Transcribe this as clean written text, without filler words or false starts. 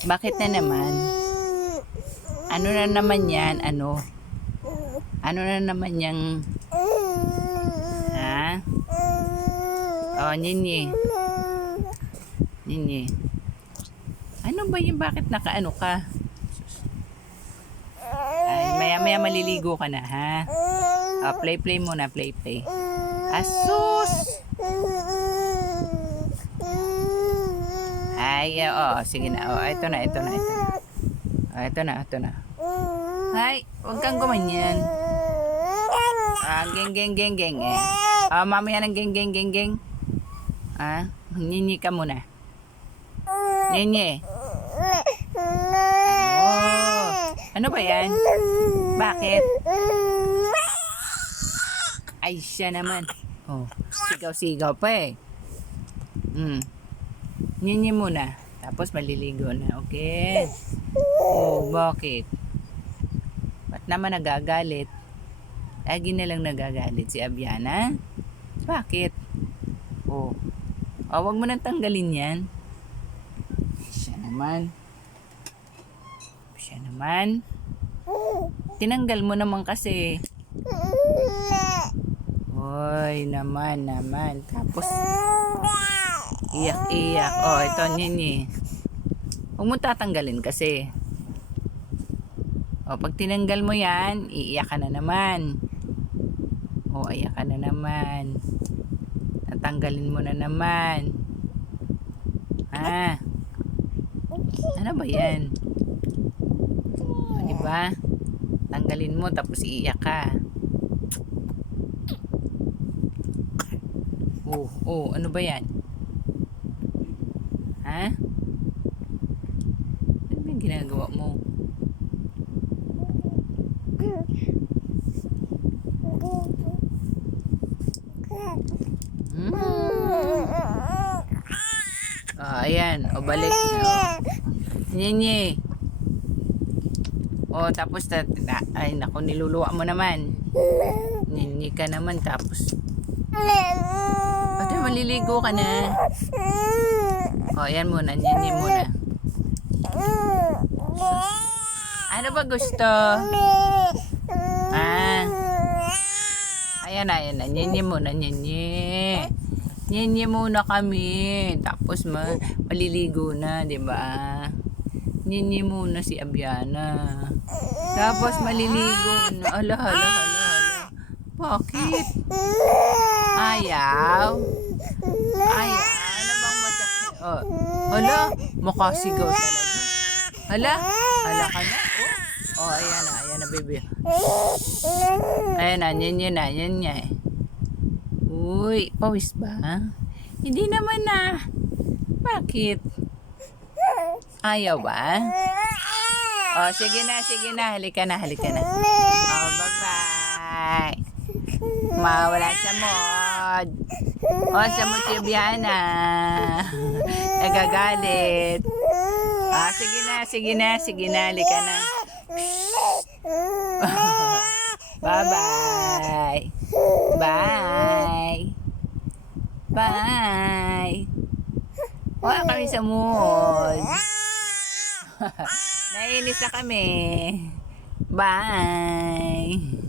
Bakit na naman? Ano na naman yan? Ano? Ano na naman yung... Ha? Oh, Nini. Nini. Ano ba yung bakit nakaano ka? Ay, maya-maya maliligo ka na, ha? Oh, play muna, play. Asus! Ay, sige na. Oh, ito na. Oh, ito na. Ay, huwag kang gumanyan. Geng. Mamaya ng geng. Nini ka muna. Nini. Oh, ano ba yan? Bakit? Ay, siya naman. Oh, sigaw pa eh. Nini muna. Tapos maliligo na, okay? Oh, bakit? Ba't naman nagagalit? Lagi na lang nagagalit si Abiana. Bakit? Oh, wag mo nang tanggalin yan. Siya naman. Tinanggal mo naman kasi. Hoy, naman. Tapos, iyak. Oh, ito, Nini. Huwag mo tatanggalin kasi. O, pag tinanggal mo yan, iiyak ka na naman. O, iyak ka na naman. Tatanggalin mo na naman. Ano ba yan? O, diba? Tanggalin mo, tapos iiyak ka. Ano ba yan? Ano ba yung ginagawa mo? Ayan. O, balik. Nini. O, tapos, ay, naku, niluluwa mo naman. Nini ka naman, tapos. Pati maliligo ka na. O, ayan muna. Nini muna. Ano ba gusto? Ayan na. Nini muna. Nini muna kami. Tapos maliligo na, di ba? Nini muna si Abiana. Tapos maliligo na. Ala. Bakit? Ayaw. Ano bang masakit? Ala, makasigaw talaga. Ala ka na. Ayan na, baby. Ayan na, yan niya. Uy, pawis ba? Hindi naman na. Bakit? Ayaw ba? Sige na. Halika na. Bye-bye. Mawala sa mod. Sa mod si Abiana. Nagagalit. Sige na. Halika na. Bye-bye. Bye. Wala kami sa mood. Nainis na kami. Bye.